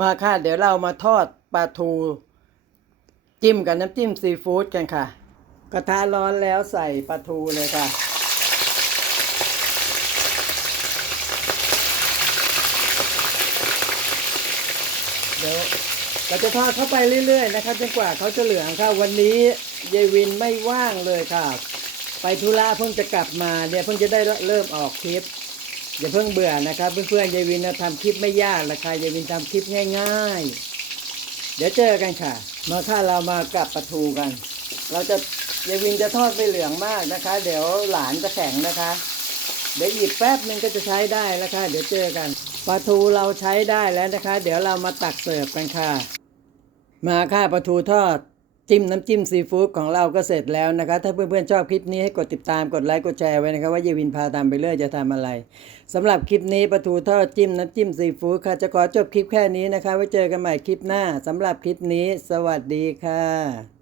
มาค่ะเดี๋ยวเรามาทอดปลาทู จิ้มกับน้ำจิ้มซีฟู้ดกันค่ะ กระทะร้อนแล้วใส่ปลาทูเลยค่ะ เดี๋ยวเราจะทอดเข้าไปเรื่อยๆนะครับจนกว่าเขาจะเหลืองค่ะ วันนี้ยายวินไม่ว่างเลยค่ะ ไปธุระเพิ่งจะกลับมาเนี่ยเพิ่งจะได้เริ่มออกคลิป อย่าเพิ่งเบื่อนะครับเพื่อนๆยายวินนะทำคลิปไม่ยากละคะยายวินทำคลิปง่าย ๆ เดี๋ยวเจอกันค่ะมาค่ะเรามากับปลาทูกัน เราจะยายวินจะทอดไม่เหลืองมากนะคะ เดี๋ยวหลานจะแข็งนะคะ เดี๋ยวหยิบแป๊บนึงก็จะใช้ได้แล้วค่ะเดี๋ยวเจอกันปลาทูเราใช้ได้แล้วนะคะ เดี๋ยวเรามาตักเสิร์ฟกันค่ะ มาค่ะปลาทูทอด จิ้มน้ำจิ้มซีฟู้ดของเราก็เสร็จแล้วนะคะ ถ้าเพื่อนๆชอบคลิปนี้ให้กดติดตามกดไลค์กดแชร์ไว้นะคะว่าเยวินพาตามไปเรื่อยจะทำอะไรสำหรับคลิปนี้ปลาทูทอดจิ้มน้ำจิ้มซีฟู้ดค่ะจะขอจบคลิปแค่นี้นะคะ ไว้เจอกันใหม่คลิปหน้าสำหรับคลิปนี้ สวัสดีค่ะ